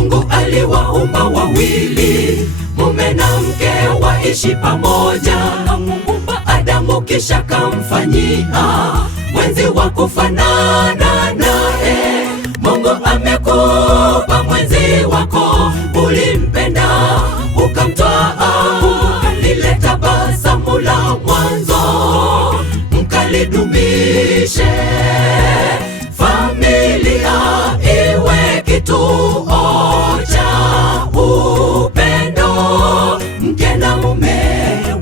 Mungu aliwaumba wawili, mume na mke waishi pamoja. Akamuumba Adamu kisha kamfanyia mwenzi wa kufanana naye. Mungu amekupa mwenzi wako, ulimpenda ukamtwaa, ukalile tabasamu la mwanzo, mkalidumishe. Familia iwe kituo cha upendo, mke na mume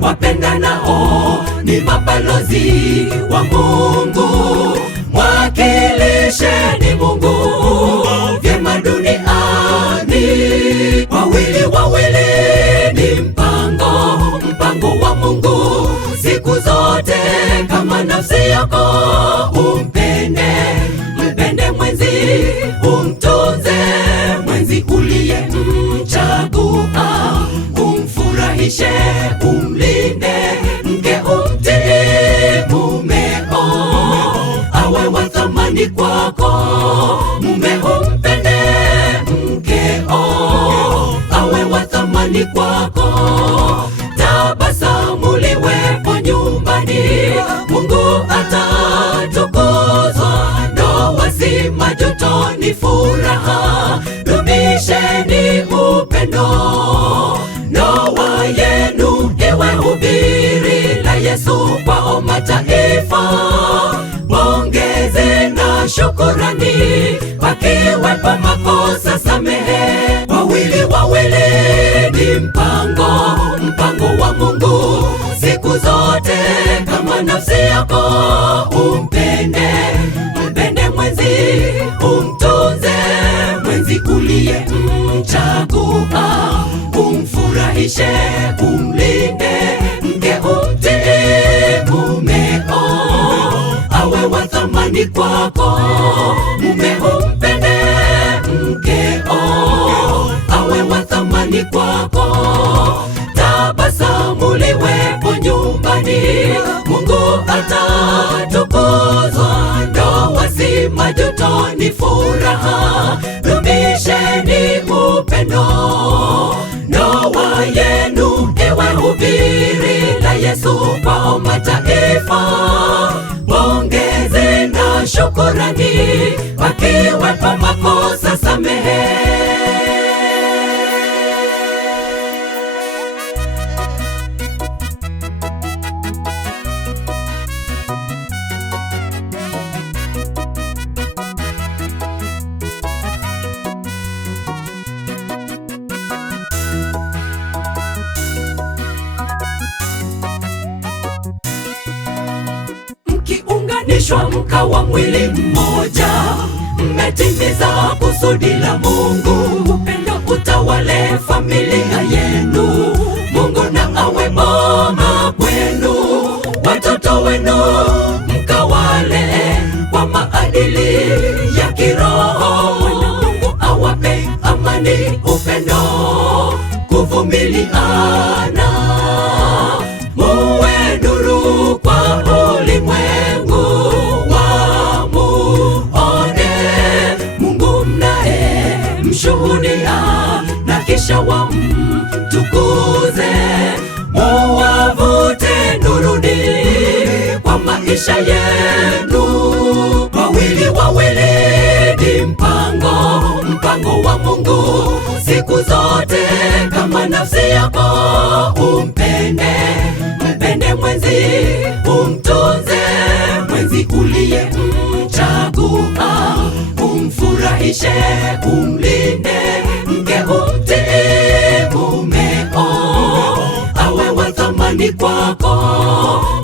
wapendanao ni mabalozi wa Mungu. Mwakilisheni Mungu vyema duniani. Wawili ni mpango wa Mungu siku zote. Kama nafsi yako mpende mwenzi, umtunze mwenzi uliyemchagua, umfurahishe, umlinde. Mke umtii mumeo, awe wa thamani kwako. Mume umpende mkeo, awe wa thamani kwako. Tabasamu liwepo nyumbani, Mungu atatukuzwa. Ndoa si majuto, ni furaha, dumisheni upendo. Ndoa yenu iwe hubiri la Yesu kwao mataifa. Pongeze na shukurani, pakiwepo makosa samehe. Wawili ni mpango wa Mungu siku zote. Kama nafsi yako mpende mwenzi, umtunze mwenzi uliyemchagua, umfurahishe, umlinde. Mke umtii mumeo, awe wa thamani kwako. Mume umpende mkeo, awe wa thamani kwako. Tabasamu liwepo nyumbani, Mungu atatukuzwa. Ndoa si majuto, ni furaha, dumisheni upendo. Ndoa yenu iwe hubiri la Yesu kwao mataifa. Pongeze na shukurani, pakiwepo makosa samehe. Mkiunganishwa mkawa mwili mmoja, mmetimiza kusudi la Mungu. Upendo utawale familia yenu, Mungu na awe boma kwenu. Watoto wenu mkawale kwa maadili ya kiroho. Mungu awape amani, upendo, kuvumiliana. Muwe nuru kwa ulimwengu, wamuone Mungu mnaye mshuhudia, na kisha wamtukuze. Muwavute nuruni kwa maisha yenu. Wawili ni mpango wa Mungu siku zote. Kama nafsi yako mpende mwenzi, umtunze mwenzi uliyemchagua, umfurahishe, umlinde. Mke umtii mumeo, awe wa thamani kwako.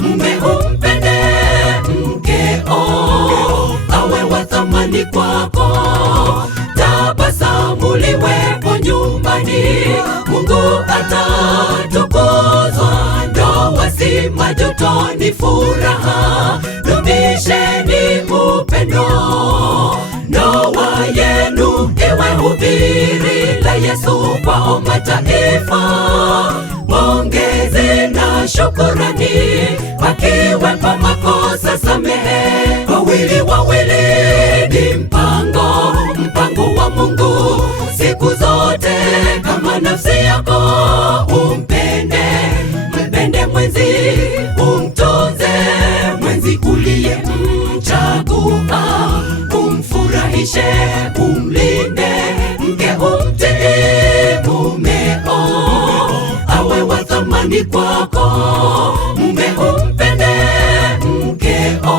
Mume umpende mkeo, awe wa thamani kwako. Tabasamu liwepo nyumbani, Mungu atatukuzwa. Ndoa si majuto, ni furaha, dumisheni upendo. Ndoa yenu iwe hubiri la Yesu kwao mataifa. Pongeze na shukurani, pakiwepo makosa samehe. Wawili ni mpango wa Mungu siku zote. nafsi yako, umpende, mpende mwenzi, umtunze mwenzi uliyemchagua, umfurahishe, umlinde, mke umtii mumeo, awe wa thamani kwako. Mume umpende mkeo,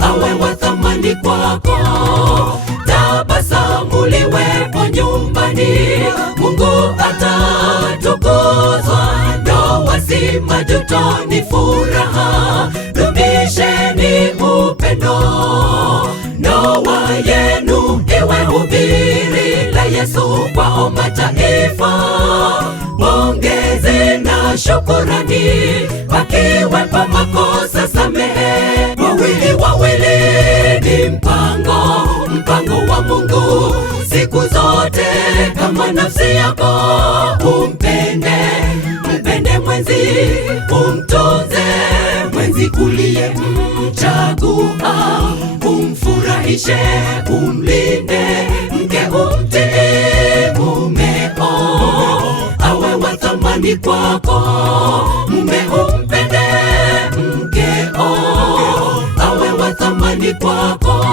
awe wa thamani kwako. Tabasamu liwepo nyumbani, Mungu atatukuzwa. Ndoa si majuto, ni furaha, dumisheni upendo. Ndoa yenu iwe hubiri la Yesu kwao mataifa. Pongezi na shukurani, pakiwepo makosa samehe. Wawili ni mpango wa Mungu siku zote. Kama nafsi yako, umpende, mpende mwenzi, umtunze mwenzi uliyemchagua, umfurahishe, umlinde, mke umtii mumeo, awe wa thamani kwako. Mume umpende mkeo, awe wa thamani kwako.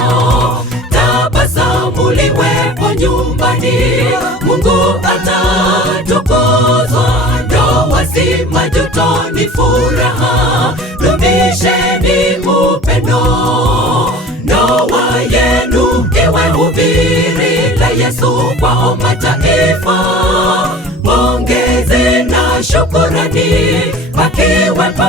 Tabasamu liwepo nyumbani, Mungu atatukuzwa. Ndoa si majuto, ni furaha, dumisheni upendo. Ndoa yenu iwe hubiri la Yesu kwao mataifa. Pongezi na shukurani, pakiwepo